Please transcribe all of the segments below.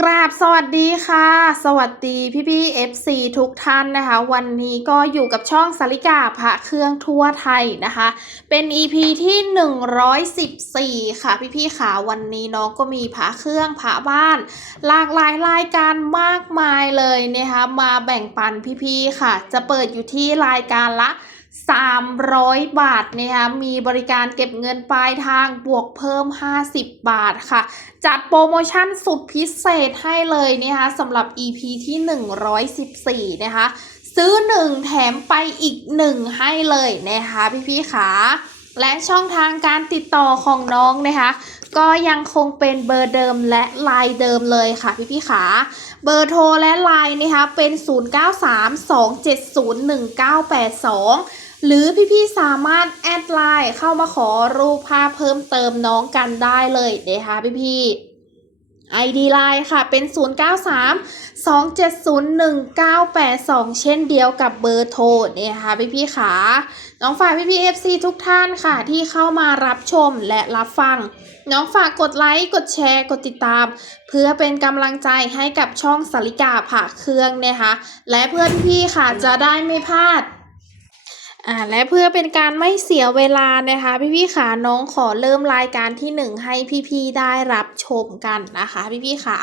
กราบสวัสดีค่ะ สวัสดีพี่พี่ๆ FC ทุกท่านนะคะ วันนี้ก็อยู่กับช่องสาริกาพระเครื่องทั่วไทยนะคะ เป็น EP ที่ 114 ค่ะพี่พี่ๆค่ะวันนี้น้องก็มีพระเครื่องพระบ้าน หลากหลายรายการมากมายเลยนะคะ มาแบ่งปันพี่พี่ค่ะ จะเปิดอยู่ที่รายการละ 300 บาทนะคะมีบริการเก็บเงินปลายทางบวกเพิ่ม 50 บาทค่ะ จัดโปรโมชั่นสุดพิเศษให้เลยนะคะสำหรับ EP ที่ 114 นะคะ ซื้อ 1 แถมไปอีก 1 ให้เลยนะคะพี่ๆขาและช่องทางการติดต่อของน้องนะคะ ก็ยังคงเป็นเบอร์เดิมและไลน์เดิมเลยค่ะพี่ๆขาเบอร์โทรและไลน์นะคะเป็น 0932701982 หรือพี่ๆสามารถแอดไลน์เข้ามาขอรูปภาพเพิ่มเติมน้องกันได้เลยนะคะพี่ๆ ID ไลน์ค่ะ เป็น 0932701982 เช่นเดียวกับเบอร์โทรเนะคะพี่ๆขาน้องฝากพี่ๆ FC ทุกท่านค่ะ ที่เข้ามารับชมและรับฟัง น้องฝากกดไลค์ กดแชร์ กดติดตาม เพื่อเป็นกำลังใจให้กับช่องสาริกาผ่าเครื่องนะคะ และเพื่อนพี่ค่ะจะได้ไม่พลาด อ่าและเพื่อเป็นการไม่เสียเวลานะคะ พี่ๆขาน้องขอเริ่มรายการที่หนึ่งให้พี่ๆได้รับชมกันนะคะ พี่ๆขา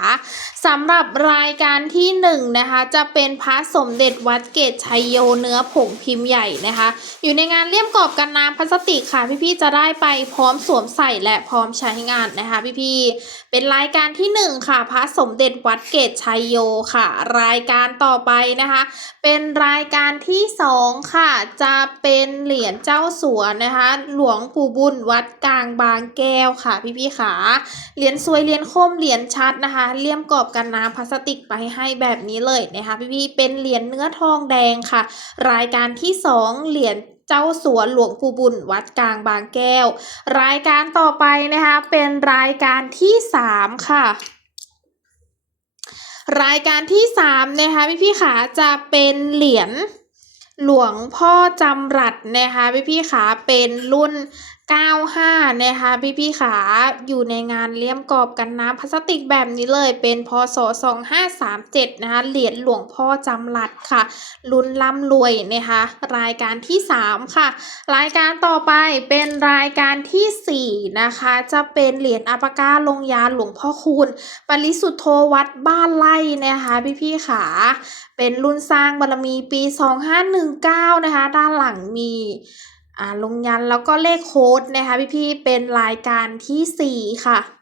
สำหรับรายการที่หนึ่งนะคะจะเป็นพระสมเด็จวัดเกตชัยโยเนื้อผงพิมพ์ใหญ่นะคะ อยู่ในงานเลี่ยมกรอบกันน้ำพลาสติกค่ะ พี่ๆจะได้ไปพร้อมสวมใส่และพร้อมใช้งานนะคะ พี่ๆเป็นรายการที่หนึ่งค่ะ พระสมเด็จวัดเกตชัยโยค่ะ รายการต่อไปนะคะ เป็นรายการที่สองค่ะจะเป็นเหรียญเจ้าสัวนะคะ หลวงปู่บุญวัดกลางบางแก้วค่ะ พี่พี่ขาเหรียญสวยเหรียญคมเหรียญชัดนะคะเลี่ยมกรอบกันน้ำพลาสติกไปให้แบบนี้เลยนะคะ พี่พี่เป็นเหรียญเนื้อทองแดงค่ะ รายการที่สองเหรียญเจ้าสัวหลวงปู่บุญวัดกลางบางแก้ว รายการต่อไปนะคะ เป็นรายการที่สามค่ะ รายการที่สามนะคะพี่พี่ขาจะเป็นเหรียญ หลวงพ่อจำรัดนะคะพี่พี่ขาเป็นรุ่น 95 นะคะ พี่พี่ๆขาอยู่ในงานเลี่ยมกรอบกันน้ำพลาสติกแบบนี้เลยเป็นพศ 2537 นะคะ เหรียญหลวงพ่อจำรัดค่ะรุ่นร่ำรวยนะคะ รายการที่ 3 ค่ะ รายการต่อไปเป็นรายการทีสี่4 นะคะ จะเป็นเหรียญอัปปากาลงยาหลวงพ่อคูณ ปริสุทธโธวัดบ้านไร่นะคะพี่พี่ๆขาเป็นรุ่นสร้างบารมีปี 2519 นะคะ ด้านหลังมี ลงยันแล้วก็เลขโค้ดนะคะพี่พี่ๆเป็นรายการทีสี่4 ค่ะ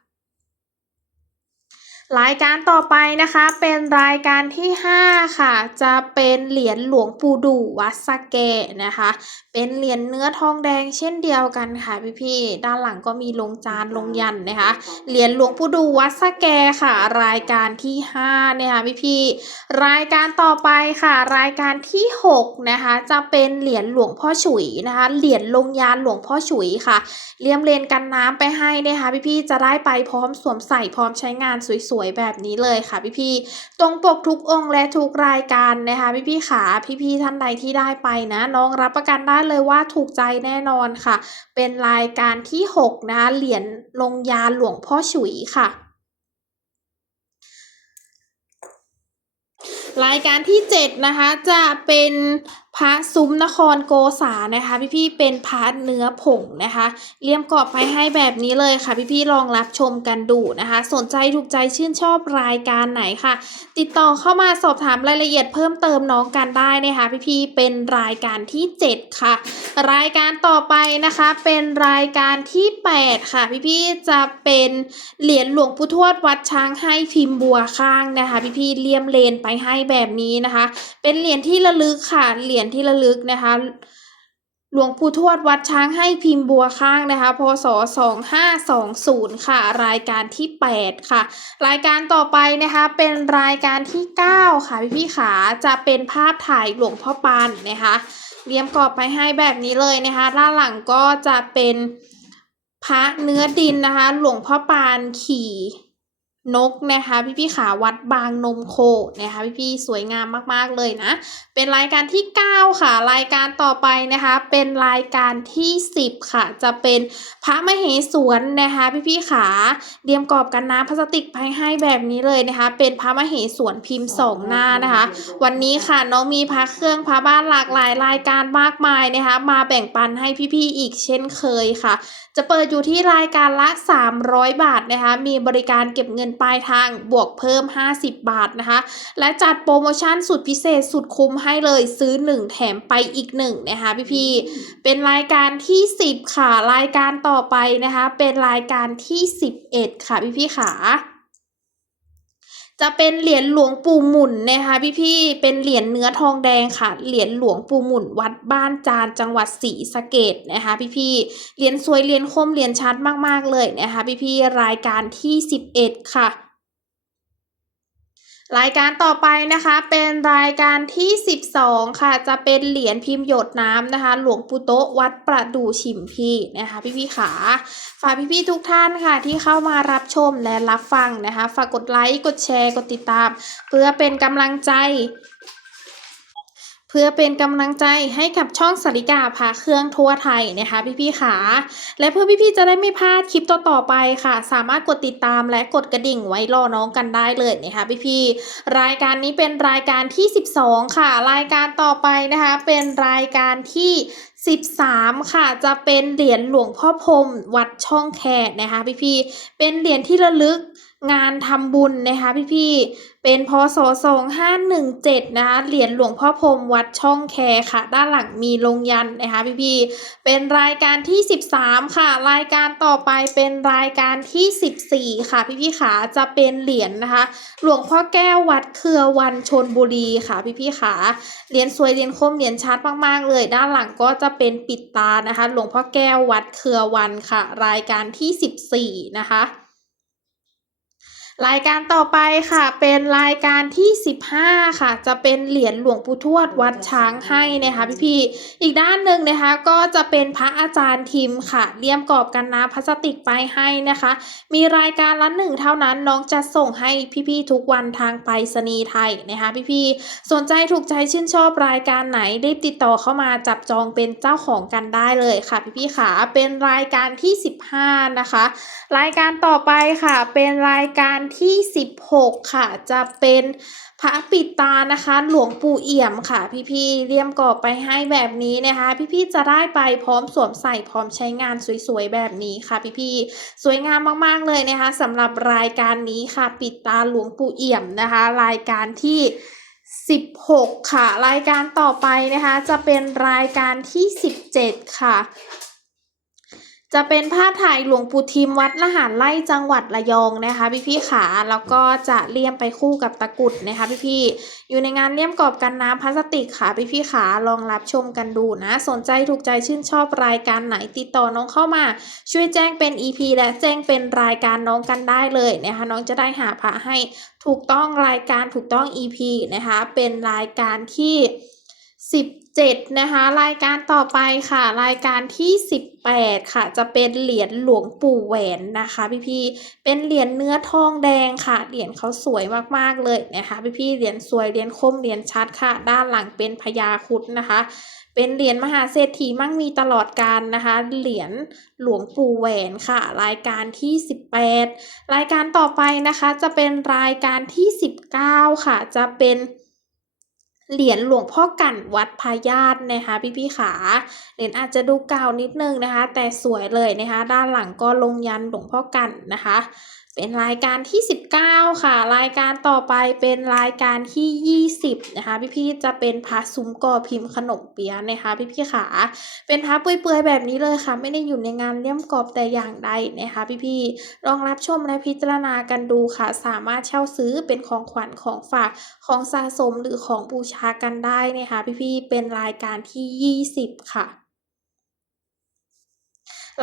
รายการต่อไปนะคะ เป็นรายการที่ 5 ค่ะ จะเป็นเหรียญหลวงปู่ดูวัดสะเกะนะคะ เป็นเหรียญเนื้อทองแดงเช่นเดียวกันค่ะพี่ๆด้านหลังก็มีลงจานลงยันนะคะ เหรียญหลวงปู่ดูวัดสะแกค่ะ รายการที่5นะคะพี่ๆรายการต่อไปค่ะ รายการที่6นะคะจะเป็นเหรียญหลวงพ่อฉุยนะคะ เหรียญลงยานหลวงพ่อฉุยค่ะเลี่ยมเลนกันน้ำไปให้นะคะพี่ๆจะได้ไปพร้อมสวมใส่พร้อมใช้งานสวยๆแบบนี้เลยค่ะพี่ๆตรงปกทุกองค์และทุกรายการนะคะพี่ๆขาพี่ๆท่านใดที่ได้ไปนะ น้องรับประกันได้เลยว่าถูกใจแน่นอนค่ะ เป็นรายการที่ 6 นะคะเหรียญลงยาหลวงพ่อฉุยค่ะรายการที่ 7 นะคะ จะเป็น พระซุ้มนครโกษานะคะ พี่ๆเป็นพระเนื้อผงนะคะเลี่ยมกรอบไปให้แบบนี้เลยค่ะ พี่ๆลองรับชมกันดูนะคะ สนใจถูกใจชื่นชอบรายการไหนค่ะ ติดต่อเข้ามาสอบถามรายละเอียดเพิ่มเติมน้องกันได้นะคะ พี่ๆเป็นรายการที่ 7 ค่ะ รายการต่อไปนะคะเป็นรายการที่ 8 ค่ะ พี่ๆจะเป็นเหรียญหลวงปู่ทวดวัดช้างให้พิมพ์บัวข้างนะคะ พี่ๆเลี่ยมเลนไปให้แบบนี้นะคะ เป็นเหรียญที่ระลึกค่ะเหรียญที่ระลึกนะคะ หลวงปู่ทวดวัดช้างให้พิมพ์บัวข้างนะคะพศ 2520 ค่ะ รายการที่ 8 ค่ะ รายการต่อไปนะคะเป็นรายการที่ 9 ค่ะพี่พี่ๆขาจะเป็นภาพถ่ายหลวงพ่อปานนะคะเรียมกรอบไปให้แบบนี้เลยนะคะด้านหลังก็จะเป็นพระเนื้อดินนะคะ หลวงพ่อปานขี่ นกนะคะพี่พี่ๆขาวัดบางนมโคนะคะพี่พี่ๆสวยงามมากๆเลยนะ เป็นรายการที่ 9 ค่ะ รายการต่อไปนะคะ เป็นรายการที่ 10 ค่ะ จะเป็นพระมเหสวนนะคะพี่พี่ๆขาเตรียมกรอบกันน้ำพลาสติกไปให้แบบนี้เลยนะคะ เป็นพระมเหสวนพิมพ์สองหน้านะคะ วันนี้ค่ะน้องมีพระเครื่องพระบ้านหลากหลายรายการมากมายนะคะ มาแบ่งปันให้พี่ๆอีกเช่นเคยค่ะ จะเปิดอยู่ที่รายการละ 300 บาทนะคะ มีบริการเก็บเงินปลายทางบวกเพิ่ม 50 บาทนะคะ และจัดโปรโมชั่นสุดพิเศษสุดคุ้มให้เลยซื้อ 1 แถมไปอีก 1 นะคะพี่ๆเป็นรายการที่ 10 ค่ะ รายการต่อไปนะคะ เป็นรายการที่ 11 ค่ะพี่ๆค่ะ จะเป็นเหรียญหลวงปู่หมุนนะคะพี่ๆ เป็นเหรียญเนื้อทองแดงค่ะ เหรียญหลวงปู่หมุน วัดบ้านจานจังหวัดศรีสะเกดนะคะพี่ๆ เหรียญสวยเหรียญคมเหรียญชัดมากๆเลยนะคะพี่ๆ รายการที่ 11 ค่ะ รายการต่อไปนะคะเป็นรายการที่ 12 ค่ะ จะเป็นเหรียญพิมพ์หยดน้ำนะคะ หลวงปู่โตะวัดประดู่ฉิมพีนะคะพี่ๆขาฝากพี่ๆทุกท่านค่ะที่เข้ามารับชมและรับฟังนะคะ ฝากกดไลค์กดแชร์กดติดตาม เพื่อเป็นกำลังใจ พื่อเป็นกำลังใจให้กับช่องสาริกาพาเครื่องทั่วไทยนะคะพี่ๆขาและเพื่อพี่ๆจะได้ไม่พลาดคลิปต่อๆไปค่ะ สามารถกดติดตามและกดกระดิ่งไว้รอน้องกันได้เลยนะคะพี่ๆรายการนี้เป็นรายการที่ 12 ค่ะ รายการต่อไปนะคะ เป็นรายการที่13 ค่ะจะเป็นเหรียญหลวงพ่อพรมวัดช่องแคนะคะพี่ๆเป็นเหรียญที่ระลึก งานทำบุญนะคะพี่ๆ เป็นพศ2517 นะคะ เหรียญหลวงพ่อพรมวัดช่องแคค่ะ ด้านหลังมีลงยันนะคะพี่ๆ เป็นรายการที่ 13 ค่ะ รายการต่อไปเป็นรายการที่ 14 ค่ะพี่ๆขาจะเป็นเหรียญนะคะ หลวงพ่อแก้ววัดเครือวันชนบุรีค่ะพี่ๆขาเหรียญสวยเหรียญคมเหรียญชัดมากๆ เลย ด้านหลังก็จะเป็นปิดตานะคะ หลวงพ่อแก้ววัดเครือวันค่ะ รายการที่ 14 นะคะ รายการต่อไปค่ะ เป็นรายการที่ 15 ค่ะ จะเป็นเหรียญหลวงปู่ทวดวัดช้างให้นะคะพี่ๆอีกด้านหนึ่งนะคะก็จะเป็นพระอาจารย์ทิมค่ะเลี่ยมกรอบกันน้ำพลาสติกไปให้นะคะ มีรายการละหนึ่งเท่านั้นน้องจะส่งให้พี่ๆทุกวันทางไปรษณีย์ไทยนะคะพี่ๆสนใจถูกใจชื่นชอบรายการไหนรีบติดต่อเข้ามาจับจองเป็นเจ้าของกันได้เลยค่ะพี่ๆขาเป็นรายการที่ 15 นะคะ รายการต่อไปค่ะเป็นรายการที่ 16 ค่ะ จะเป็นพระปิดตานะคะ หลวงปู่เอี่ยมค่ะ พี่ๆเลี่ยมกรอบไปให้แบบนี้นะคะ พี่ๆจะได้ไปพร้อมสวมใส่พร้อมใช้งานสวยๆแบบนี้ค่ะ พี่ๆสวยงามมากๆเลยนะคะสำหรับรายการนี้ค่ะปิดตาหลวงปู่เอี่ยมนะคะ รายการที่16 ค่ะ รายการต่อไปนะคะ จะเป็นรายการที่ 17 ค่ะ จะเป็นภาพถ่ายหลวงปู่ทิมวัดละหารไล่จังหวัดระยองนะคะพี่พี่ขาแล้วก็จะเลี่ยมไปคู่กับตะกุดนะคะพี่พี่อยู่ในงานเลี่ยมกรอบกันน้ำพลาสติกค่ะพี่พี่ขาลองรับชมกันดูนะ สนใจถูกใจชื่นชอบรายการไหนติดต่อน้องเข้ามา ช่วยแจ้งเป็น EP และแจ้งเป็นรายการน้องกันได้เลยนะคะน้องจะได้หาพระให้ถูกต้องรายการถูกต้อง EP นะคะเป็นรายการที่ 10 7 นะคะ รายการต่อไปค่ะ รายการที่ 18 ค่ะ จะเป็นเหรียญหลวงปู่แหวนนะคะ พี่ๆเป็นเหรียญเนื้อทองแดงค่ะ เหรียญเขาสวยมากๆเลยนะคะพี่ๆเหรียญสวยเหรียญคมเหรียญชัดค่ะ ด้านหลังเป็นพญาคุดนะคะ เป็นเหรียญมหาเศรษฐีมั่งมีตลอดกาลนะคะ เหรียญหลวงปู่แหวนค่ะ รายการที่ 18 รายการต่อไปนะคะ จะเป็นรายการที่ 19 ค่ะ จะเป็น เหรียญหลวงพ่อกันวัดพายาตนะคะพี่พี่ๆขาเหรียญอาจจะดูเก่านิดนึงนะคะ แต่สวยเลยนะคะ ด้านหลังก็ลงยันหลวงพ่อกันนะคะ เป็นรายการที่ 19 ค่ะ รายการต่อไปเป็นรายการที่ 20 นะคะ พี่ๆจะเป็นพระซุ้มกอพิมพ์ขนมเปี๊ยะนะคะ พี่ๆขาเป็นพระเปื่อยๆแบบนี้เลยค่ะ ไม่ได้อยู่ในงานเลี่ยมกรอบแต่อย่างใดนะคะ พี่ๆลองรับชมและพิจารณากันดูค่ะ สามารถเช่าซื้อเป็นของขวัญของฝากของสะสมหรือของบูชากันได้นะคะ พี่ๆเป็นรายการที่ 20 ค่ะ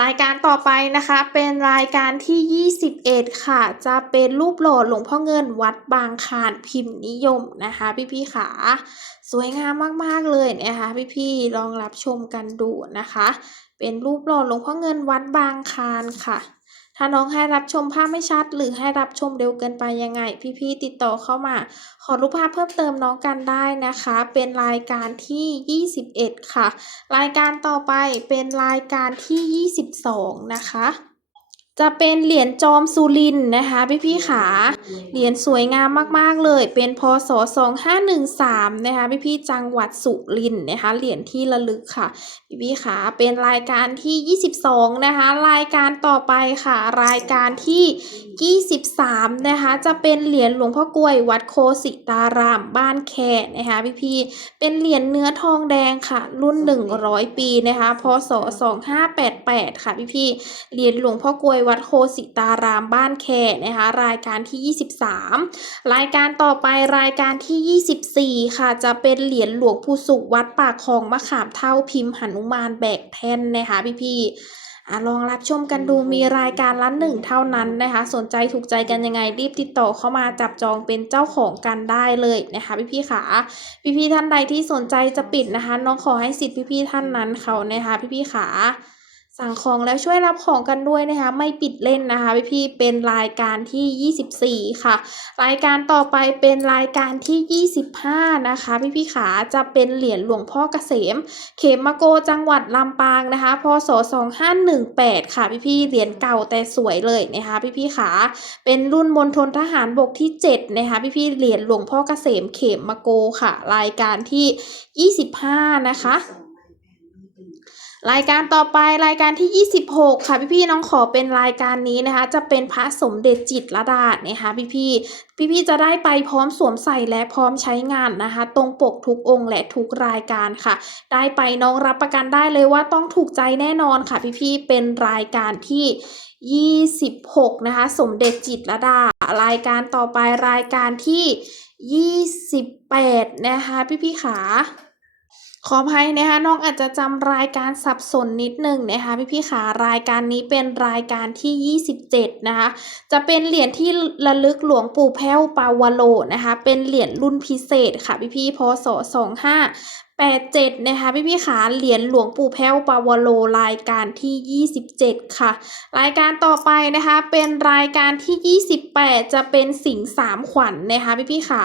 รายการต่อไปนะคะเป็นรายการที่ 21 ค่ะ จะเป็นรูปหล่อหลวงพ่อเงินวัดบางคานพิมพ์นิยมนะคะ พี่ๆขาสวยงามมาก ๆ เลยนะคะพี่ๆลองรับชมกันดูนะคะ เป็นรูปหล่อหลวงพ่อเงินวัดบางคานค่ะ ถ้าน้องให้รับชมภาพไม่ชัด หรือให้รับชมเร็วเกินไปยังไง พี่ๆติดต่อเข้ามา ขอรูปภาพเพิ่มเติมน้องกันได้นะคะ เป็นรายการที่ 21 ค่ะ รายการต่อไปเป็นรายการที่ 22 นะคะ จะเป็นเหรียญจอมสุรินนะคะพี่ๆขาเหรียญสวยงามมากๆเลย เป็นพศ2513นะคะพี่ๆจังหวัดสุรินนะคะเหรียญที่ระลึกค่ะพี่ๆขาเป็นรายการที่ 22 นะคะ รายการต่อไปค่ะ รายการที่ 23 นะคะจะเป็นเหรียญหลวงพ่อกลวยวัดโคสิตารามบ้านแคนะคะพี่ๆเป็นเหรียญเนื้อทองแดงค่ะ รุ่น 100 ปีนะคะพศ2588 ค่ะพี่ๆเหรียญหลวงพ่อกลวยวัดโคสิตารามบ้านแค่นะคะรายการที่ 23 รายการต่อไปรายการที่ 24 ค่ะ จะเป็นเหรียญหลวงปู่สุขวัดปากคลองมะขามเท่าพิมพ์หนุมานแบกแท่นนะคะพี่ๆอ่ลองรับชมกันดูมีรายการละหนึ่งเท่านั้นนะคะ สนใจถูกใจกันยังไงรีบติดต่อเข้ามาจับจองเป็นเจ้าของกันได้เลยนะคะพี่ๆขาพี่ๆท่านใดที่สนใจจะปิดนะคะ น้องขอให้สิทธิ์พี่ๆท่านนั้นเขานะคะพี่ๆขา สั่งของแล้วช่วยรับของกันด้วยนะคะ ไม่ปิดเล่นนะคะพี่ๆเป็นรายการที่ 24 ค่ะ รายการต่อไปเป็นรายการที่ 25 นะคะพี่ๆขาจะเป็นเหรียญหลวงพ่อเกษม เขมโกจังหวัดลำปางนะคะพศ2518 ค่ะพี่ๆเหรียญเก่าแต่สวยเลยนะคะพี่ๆขาเป็นรุ่นมณฑลทหารบกที่ 7 นะคะพี่ๆเหรียญหลวงพ่อเกษมเขมโกค่ะ รายการที่ 25 นะคะ รายการต่อไปรายการที่ 26 ค่ะ พี่ๆน้องขอเป็นรายการนี้นะคะ จะเป็นพระสมเด็จจิตรลดาษนะคะพี่ๆพี่ๆจะได้ไปพร้อมสวมใส่และพร้อมใช้งานนะคะ ตรงปกทุกองค์และทุกรายการค่ะ ได้ไปน้องรับประกันได้เลยว่าต้องถูกใจแน่นอนค่ะ พี่ๆเป็นรายการที่ 26 นะคะ สมเด็จจิตรลดารายการต่อไปรายการที่ 28 นะคะ พี่ๆขา ขออภัยนะคะน้องอาจจะจำรายการสับสนนิดหนึ่งนะคะพี่พี่ขารายการนี้เป็นรายการที่ 27 นะคะ จะเป็นเหรียญที่ระลึกหลวงปู่แพ้วปาวโลนะคะ เป็นเหรียญรุ่นพิเศษค่ะพี่พี่พศ25 87 นะคะพี่พี่ขาเหรียญหลวงปู่แพ้วปาวโลรายการที่ 27 ค่ะ รายการต่อไปนะคะเป็นรายการที่ 28 จะเป็นสิงสามขวัญนนะคะพี่พี่ขา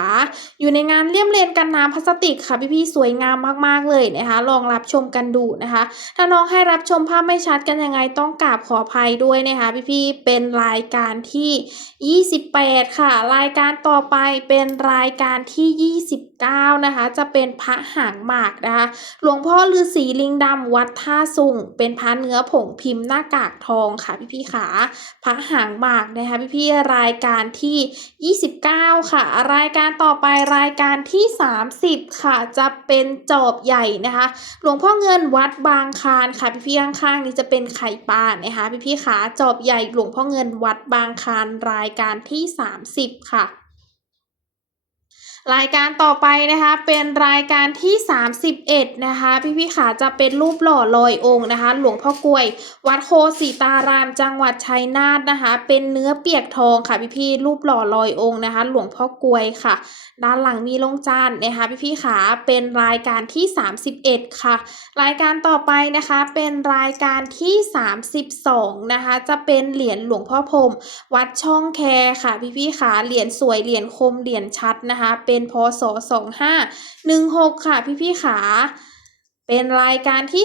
อยู่ในงานเลี่ยมเลนกันน้ำพลาสติกค่ะพี่ๆสวยงามมากๆเลยนะคะ ลองรับชมกันดูนะคะ ถ้าน้องให้รับชมภาพไม่ชัดกันยังไงต้องกราบขออภัยด้วยนะคะพี่ๆเป็นรายการที่ 28 ค่ะ รายการต่อไปเป็นรายการที่ 29 นะคะ จะเป็นพระหางหมากนะคะ หลวงพ่อฤาษีลิงดำวัดท่าสุงเป็นพระเนื้อผงพิมพ์หน้ากากทองค่ะพี่ๆขาพระหางหมากนะคะพี่ๆรายการที่ 29 ค่ะ รายการต่อไปรายการที่ 30 ค่ะ จะเป็นจอบใหญ่นะคะ หลวงพ่อเงินวัดบางคานค่ะพี่ๆข้างๆนี้จะเป็นไข่ปลานะคะพี่ๆขาจอบใหญ่หลวงพ่อเงินวัดบางคานรายการที่ 30 ค่ะ รายการต่อไปนะคะเป็นรายการที่ 31 นะคะ พี่พี่ขาจะเป็นรูปหล่อลอยองค์นะคะ หลวงพ่อกลวย วัดโคสีตารามจังหวัดชัยนาทนะคะ เป็นเนื้อเปียกทองค่ะ พี่พี่รูปหล่อลอยองค์นะคะ หลวงพ่อกลวยค่ะ ด้านหลังมีลงจานนะคะ พี่พี่ขาเป็นรายการที่ 31 ค่ะ รายการต่อไปนะคะเป็นรายการที่ 32 นะคะ จะเป็นเหรียญหลวงพ่อพรมวัดช่องแคค่ะ พี่พี่ขาเหรียญสวยเหรียญคมเหรียญชัดนะคะเป็นนพศ2516 ค่ะพี่พี่ขา เป็นรายการที่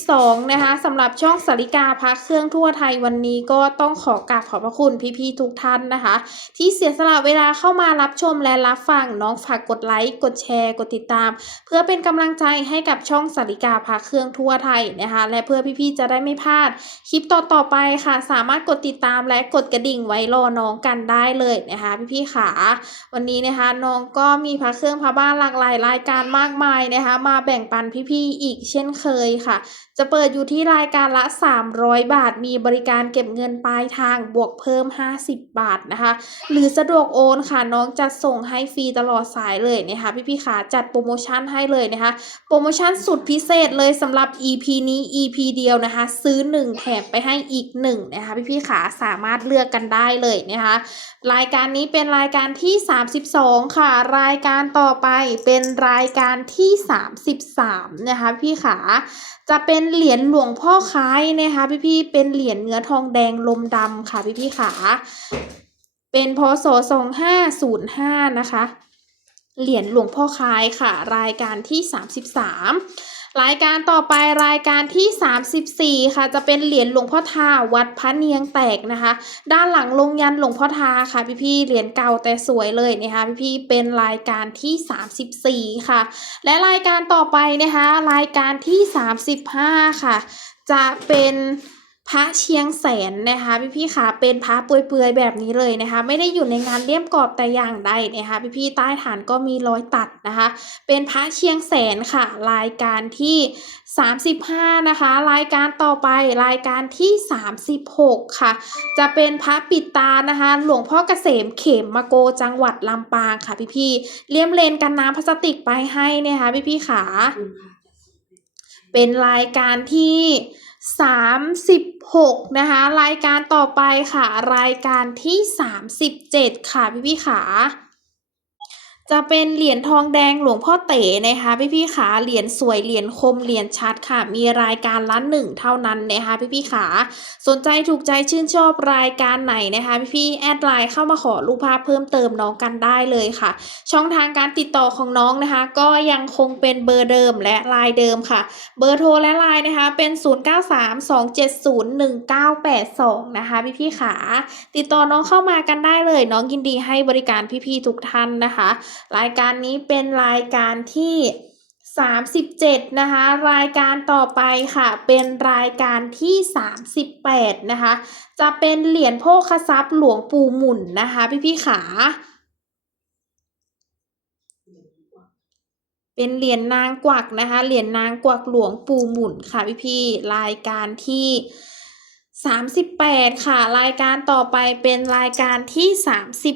32 นะคะสำหรับช่องสาริกาพักเครื่องทั่วไทยวันนี้ก็ต้องขอกราบขอบพระคุณพี่ๆทุกท่านนะคะ ที่เสียสละเวลาเข้ามารับชมและรับฟังน้องฝากกดไลค์กดแชร์ กดติดตาม เพื่อเป็นกำลังใจให้กับช่องสาริกาพักเครื่องทั่วไทยนะคะ และเพื่อพี่ๆจะได้ไม่พลาดคลิปต่อๆไปค่ะ สามารถกดติดตามและกดกระดิ่งไว้รอน้องกันได้เลยนะคะ พี่ๆขาวันนี้นะคะน้องก็มีพระเครื่องพระบ้านหลากหลายรายการมากมายนะคะ มาแบ่งปันพี่ๆอีกเช่นเคยค่ะจะเปิดอยู่ที่รายการละ 300 บาท มีบริการเก็บเงินปลายทางบวกเพิ่ม 50 บาทนะคะ หรือสะดวกโอนค่ะน้องจะส่งให้ฟรีตลอดสายเลยนะคะพี่ๆขาจัดโปรโมชั่นให้เลยนะคะ โปรโมชั่นสุดพิเศษเลยสำหรับ EP นี้ EP เดียวนะคะ ซื้อ 1 แถมไปให้อีก 1 นะคะพี่ๆขาสามารถเลือกกันได้เลยนะคะรายการนี้เป็นรายการที่ 32 ค่ะ รายการต่อไปเป็นรายการที่ 33 นะคะพี่ขาจะเป็นเหรียญหลวงพ่อคล้ายนะคะพี่ๆเป็นเหรียญเนื้อทองแดงลมดำค่ะพี่ๆขาเป็นพศ2505นะคะเหรียญหลวงพ่อคล้ายค่ะ รายการที่ 33 รายการต่อไปรายการที่ 34 ค่ะจะเป็นเหรียญหลวงพ่อทาวัดพระเนียงแตกนะคะ ด้านหลังลงยันหลวงพ่อทาค่ะพี่ๆเหรียญเก่าแต่สวยเลยนะคะพี่ๆเป็นรายการที่ 34 ค่ะ และรายการต่อไปนะคะรายการที่ 35 ค่ะ จะเป็น พระเชียงแสนนะคะพี่พี่ๆคะเป็นพระเปื่อยๆแบบนี้เลยนะคะ ไม่ได้อยู่ในงานเลี่ยมกรอบแต่อย่างใดนะคะพี่พี่ๆใต้ฐานก็มีรอยตัดนะคะ เป็นพระเชียงแสนค่ะรายการที่ 35 นะคะ รายการต่อไปรายการที่ 36 ค่ะ จะเป็นพระปิดตานะคะ หลวงพ่อเกษมเขมมาโกจังหวัดลำปางค่ะพี่พี่ๆเลี่ยมเลนกันน้ำพลาสติกไปให้นะคะพี่พี่ๆขา เป็นรายการที่ 36 นะคะ รายการต่อไปค่ะ รายการที่ 37 ค่ะพี่พี่ขา จะเป็นเหรียญทองแดงหลวงพ่อเต๋นะคะพี่พี่ขาเหรียญสวยเหรียญคมเหรียญชัดค่ะ มีรายการละหนึ่งเท่านั้นนะคะพี่พี่ขาสนใจถูกใจชื่นชอบรายการไหนนะคะพี่พี่แอดไลน์เข้ามาขอรูปภาพเพิ่มเติมน้องกันได้เลยค่ะ ช่องทางการติดต่อของน้องนะคะ ก็ยังคงเป็นเบอร์เดิมและไลน์เดิมค่ะ เบอร์โทรและไลน์นะคะเป็น 0932701982 นะคะพี่พี่ขาติดต่อน้องเข้ามากันได้เลย น้องยินดีให้บริการพี่ๆทุกท่านนะคะรายการนี้เป็นรายการที่ 37 นะคะ รายการต่อไปค่ะ เป็นรายการที่ 38 นะคะ จะเป็นเหรียญโภคทรัพย์หลวงปู่หมุนนะคะ พี่พี่ขา เป็นเหรียญนางกวักนะคะ เหรียญนางกวักหลวงปู่หมุนค่ะพี่พี่รายการที่ 38 ค่ะ รายการต่อไปเป็นรายการที่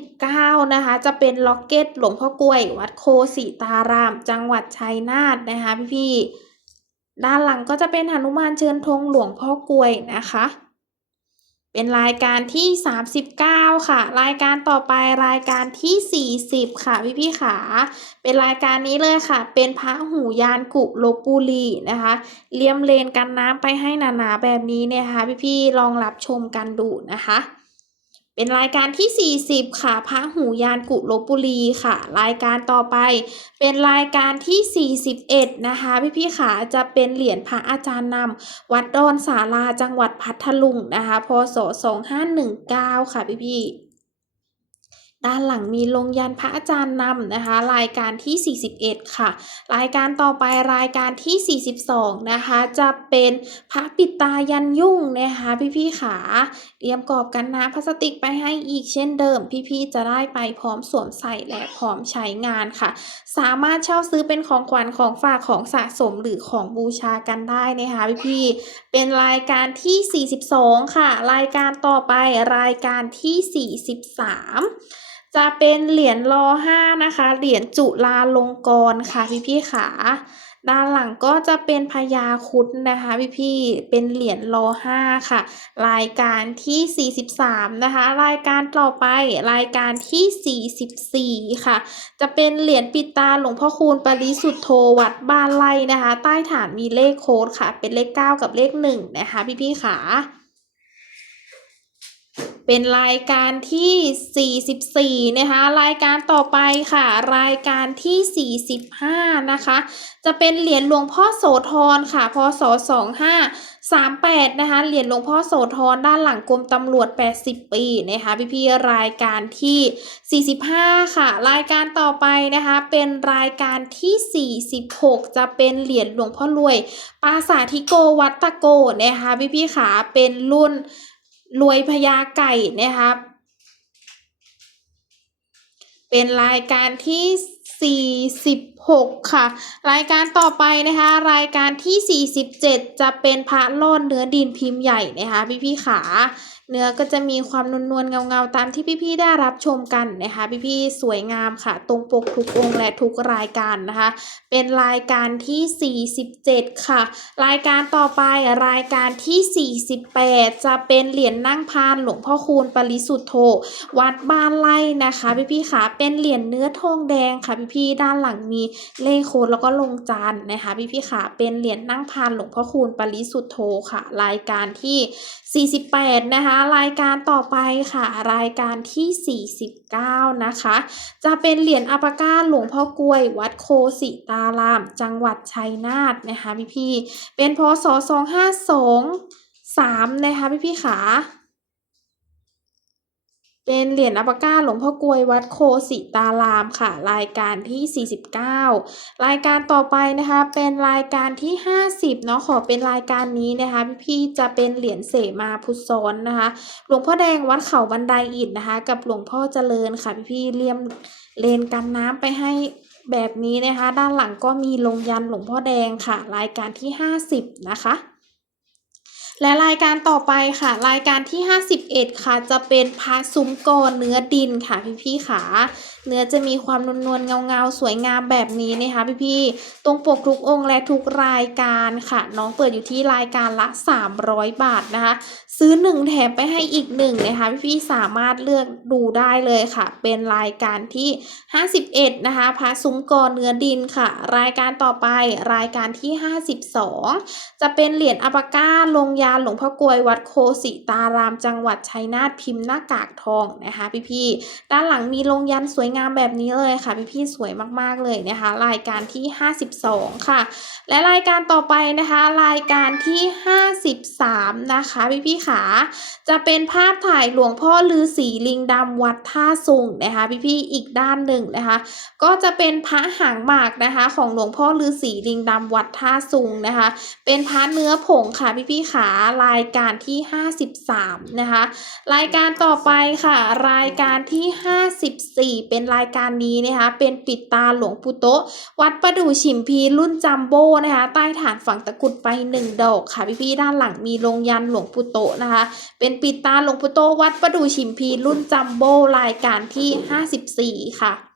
39 นะคะ จะเป็นล็อกเก็ตหลวงพ่อกล้วย วัดโคสิตาราม จังหวัดชัยนาทนะคะพี่ๆด้านหลังก็จะเป็นหนุมานเชิญธงหลวงพ่อกล้วยนะคะ เป็นรายการที่ 39 ค่ะ รายการต่อไปรายการที่ 40 ค่ะพี่พี่ขา เป็นรายการนี้เลยค่ะ เป็นพระหูยานกุลบุรีนะคะ เลี่ยมเลนกันน้ำไปให้หนาๆแบบนี้เนี่ยค่ะพี่พี่ลองรับชมกันดูนะคะ เป็นรายการที่ 40 ค่ะพระหูยานกุลบุรีค่ะ รายการต่อไป เป็นรายการที่ 41 นะคะ พี่ๆขาจะเป็นเหรียญพระอาจารย์นำวัดดอนสาราจังหวัดพัทลุงนะคะพศ 2519 ค่ะพี่ๆด้านหลังมีลงยันพระอาจารย์นำนะคะ รายการที่ 41 ค่ะ รายการต่อไปรายการที่ 42 นะคะ จะเป็นพระปิตายันยุ่งนะคะพี่ๆขาเตรียมกรอบกันน้ำพลาสติกไปให้อีกเช่นเดิม พี่ๆจะได้ไปพร้อมสวมใส่และพร้อมใช้งานค่ะ สามารถเช่าซื้อเป็นของขวัญของฝากของสะสมหรือของบูชากันได้นะคะพี่ๆเป็นรายการที่ 42 ค่ะ รายการต่อไปรายการที่ 43จะเป็นเหรียญรอห้านะคะ เหรียญจุฬาลงกรณ์ค่ะพี่พี่ขา ด้านหลังก็จะเป็นพญาคุดนะคะพี่พี่เป็นเหรียญโลห้าค่ะ รายการที่ 43 นะคะ รายการต่อไปรายการที่ 44 ค่ะ จะเป็นเหรียญปิดตาหลวงพ่อคูณปริสุทธโธวัดบ้านไร่นะคะ ใต้ฐานมีเลขโค้ดค่ะ เป็นเลข 9 กับเลข 1 นะคะพี่พี่ขา เป็นรายการที่ 44 นะคะ รายการต่อไปค่ะ รายการที่ 45 นะคะ จะเป็นเหรียญหลวงพ่อโสธรค่ะ พศ 2538 นะคะ เหรียญหลวงพ่อโสธรด้านหลังกรมตำรวจ 80 ปีนะคะ พี่ๆรายการที่ 45 ค่ะ รายการต่อไปนะคะ เป็นรายการที่ 46 จะเป็นเหรียญหลวงพ่อรวย ปาสาธิโกวัดตะโกนะคะ พี่ๆขาเป็นรุ่น รวยพญาไก่นะครับ เป็นรายการที่ 46 ค่ะ รายการต่อไปนะคะ รายการที่ 47 จะเป็นพระโลดเนื้อดินพิมพ์ใหญ่นะคะพี่พี่ๆขา เนื้อก็จะมีความนวลๆเงาๆ ตามที่พี่ๆได้รับชมกันนะคะพี่ๆสวยงามค่ะ ตรงปกทุกองค์และทุกรายการนะคะ เป็นรายการที่ 47 ค่ะ รายการต่อไปรายการที่ 48 จะเป็นเหรียญนั่งพานหลวงพ่อคูณปริสุทธโธวัดบ้านไร่นะคะพี่ๆค่ะเป็นเหรียญเนื้อทองแดงค่ะพี่ๆด้านหลังมีเลขโค้ดแล้วก็ลงจานนะคะพี่ๆค่ะเป็นเหรียญนั่งพานหลวงพ่อคูณปริสุทธโธค่ะ รายการที่ 48 นะคะรายการต่อไปค่ะ รายการที่ 49 นะคะ จะเป็นเหรียญอัปปาก้าหลวงพ่อกลวย วัดโคสิตาราม จังหวัดชัยนาทนะคะพี่พี่เป็นพศ 2523นะคะพี่พี่ขา เป็นเหรียญอัปปาก้าหลวงพ่อกลวยวัดโคสิตารามค่ะ รายการที่ 49 รายการต่อไปนะคะเป็นรายการที่ 50เนาะขอเป็นรายการนี้นะคะพี่ๆจะเป็นเหรียญเสมาพุทธซ้อนนะคะหลวงพ่อแดงวัดเขาบันไดอิฐนะคะ กับหลวงพ่อเจริญค่ะพี่ๆเลี่ยมเลนกันน้ำไปให้แบบนี้นะคะ ด้านหลังก็มีลงยันหลวงพ่อแดงค่ะ รายการที่ 50 นะคะ และรายการต่อไปค่ะ รายการที่ 51 ค่ะ จะเป็นพาซุ้มกอเนื้อดินค่ะพี่ๆขาเนื้อจะมีความนวลๆเงาๆสวยงามแบบนี้นะคะพี่ๆตรงปกทุกองค์และทุกรายการค่ะ น้องเปิดอยู่ที่รายการละ 300 บาทนะคะ ซื้อ 1 แถมไปให้อีก1นะคะพี่ๆสามารถเลือกดูได้เลยค่ะ เป็นรายการที่ 51 นะคะพระซุ้มกอเนื้อดินค่ะ รายการต่อไปรายการที่ 52 จะเป็นเหรียญอัปปาก้าลงยาหลวงพ่อกลวยวัดโคสิตารามจังหวัดชัยนาทพิมพ์หน้ากากทองนะคะพี่ๆด้านหลังมีลงยันสวยงามงามแบบนี้เลยค่ะพี่ๆสวยมากๆเลยนะคะ รายการที่ 52 ค่ะ และรายการต่อไปนะคะ รายการที่ 53 นะคะพี่ๆขาจะเป็นภาพถ่ายหลวงพ่อลือศรีลิงดำวัดท่าสุงนะคะพี่ๆอีกด้านหนึ่งนะคะ ก็จะเป็นพระหางหมากนะคะของหลวงพ่อฤาษีลิงดำวัดท่าซุงนะคะ เป็นพระเนื้อผงค่ะพี่ๆขารายการที่ 53 นะคะ รายการต่อไปค่ะ รายการที่ 54 เป็น็นรายการนี้นะคะ เป็นปิดตาหลวงปู่โตะวัดประดู่ฉิมพีรุ่นจัมโบ้นะคะ ใต้ฐานฝังตะกุดไปหนึ่งดอกค่ะพี่ๆด้านหลังมีลงยันหลวงปู่โตะนะคะ เป็นปิดตาหลวงปู่โตะวัดประดู่ฉิมพีรุ่นจัมโบ้รายการที่ 54 ค่ะ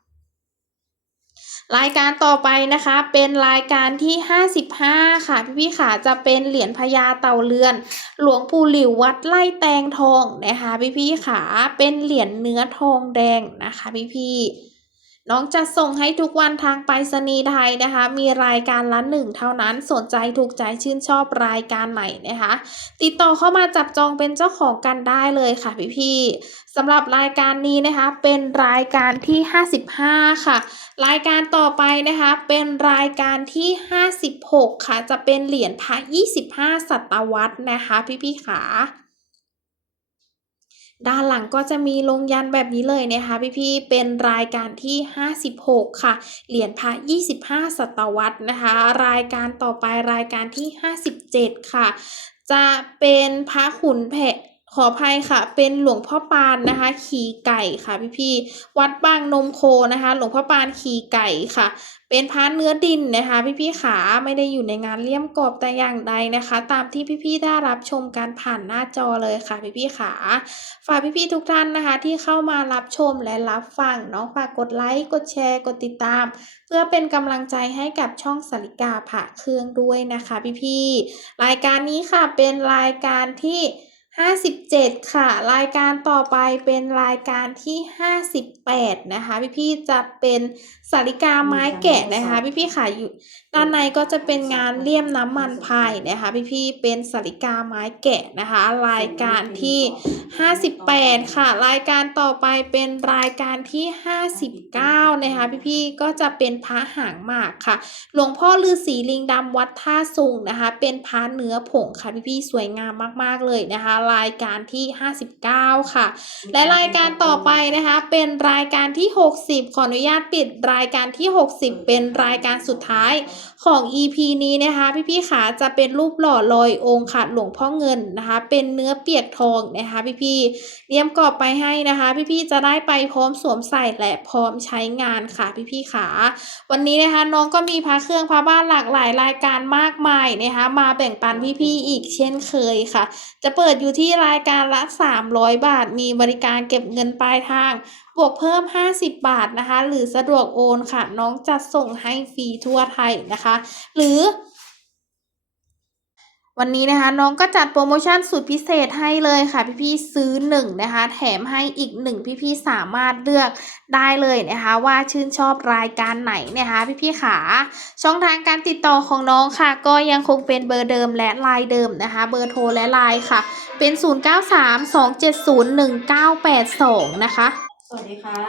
รายการต่อไปนะคะเป็นรายการที่ 55 ค่ะ พี่พี่ขาจะเป็นเหรียญพญาเต่าเรือน หลวงปู่หลิววัดไล่แตงทองนะคะ พี่พี่ขาเป็นเหรียญเนื้อทองแดงนะคะ พี่พี่ น้องจะส่งให้ทุกวันทางไปรษณีย์ไทยนะคะ มีรายการละหนึ่งเท่านั้นสนใจถูกใจชื่นชอบรายการไหนนะคะ ติดต่อเข้ามาจับจองเป็นเจ้าของกันได้เลยค่ะพี่ๆสำหรับรายการนี้นะคะเป็นรายการที่ 55 ค่ะ รายการต่อไปนะคะเป็นรายการที่ 56 ค่ะ จะเป็นเหรียญพระ25 ศตวรรษนะคะ พี่ๆขา ด้านหลังก็จะมีลงยันแบบนี้เลยนะคะพี่ๆ เป็นรายการที่ 56 ค่ะ เหรียญพระ 25 ศตวรรษนะคะ รายการต่อไปรายการที่ 57 ค่ะ จะเป็นพระขุนแผะ ขออภัยค่ะ เป็นหลวงพ่อปานนะคะ ขี่ไก่ค่ะพี่ๆวัดบางนมโคนะคะ หลวงพ่อปานขี่ไก่ค่ะ เป็นพระเนื้อดินนะคะ พี่ๆขาไม่ได้อยู่ในงานเลี่ยมกรอบแต่อย่างใดนะคะ ตามที่พี่ๆได้รับชมการผ่านหน้าจอเลยค่ะ พี่ๆขาฝากพี่ๆทุกท่านนะคะ ที่เข้ามารับชมและรับฟังเนาะฝากกดไลค์กดแชร์กดติดตาม เพื่อเป็นกำลังใจให้กับช่องสาริกาผ่าเครื่องด้วยนะคะ พี่ๆรายการนี้ค่ะเป็นรายการที่ 57ค่ะ รายการต่อไปเป็นรายการที่58นะคะ พี่พี่จะเป็น สาริกาไม้แกะนะคะ พี่ๆค่ะอยู่ด้านในก็จะเป็นงานเลี่ยมน้ำมันพายนะคะ พี่ๆเป็นสาริกาไม้แกะนะคะ รายการที่ 58 ค่ะ รายการต่อไปเป็นรายการที่ 59 นะคะ พี่ๆก็จะเป็นพระหางหมากค่ะ หลวงพ่อฤาษีลิงดำวัดท่าสุงนะคะ เป็นพระเนื้อผงค่ะพี่ๆสวยงามมากๆเลยนะคะ รายการที่ 59 ค่ะ และรายการต่อไปนะคะ เป็นรายการที่ 60 ขออนุญาตปิดรายายการที่ 60 เป็นรายการสุดท้ายของ EP นี้นะคะ พี่ๆขาจะเป็นรูปหล่อลอยองค์ค่ะหลวงพ่อเงินนะคะ เป็นเนื้อเปียกทองนะคะ พี่ๆเตรียมกรอบไปให้นะคะ พี่ๆจะได้ไปพร้อมสวมใส่และพร้อมใช้งานค่ะ พี่ๆขาวันนี้นะคะน้องก็มีพระเครื่องพระบ้านหลากหลายรายการมากมายนะคะ มาแบ่งปันพี่ๆอีกเช่นเคยค่ะ จะเปิดอยู่ที่รายการละ 300 บาท มีบริการเก็บเงินปลายทาง บวกเพิ่ม 50 บาทนะคะ หรือสะดวกโอนค่ะ น้องจัดส่งให้ฟรีทั่วไทยนะคะ หรือวันนี้นะคะน้องก็จัดโปรโมชั่นสุดพิเศษให้เลยค่ะ พี่ๆซื้อ1นะคะแถมให้อีก1พี่ๆสามารถเลือกได้เลยนะคะ ว่าชื่นชอบรายการไหนนะคะ พี่ๆขาช่องทางการติดต่อของน้องค่ะ ก็ยังคงเป็นเบอร์เดิมและไลน์เดิมนะคะ เบอร์โทรและไลน์ค่ะ เป็น 0932701982 นะคะ วัสดีค่ะ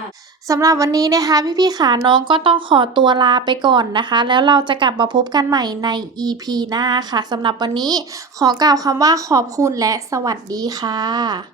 สำหรับวันนี้นะคะพี่ๆขาน้องก็ต้องขอตัวลาไปก่อนนะคะ แล้วเราจะกลับมาพบกันใหม่ใน EP หน้าค่ะสำหรับวันนี้ขอกล่าวคำว่าขอบคุณและสวัสดีค่ะ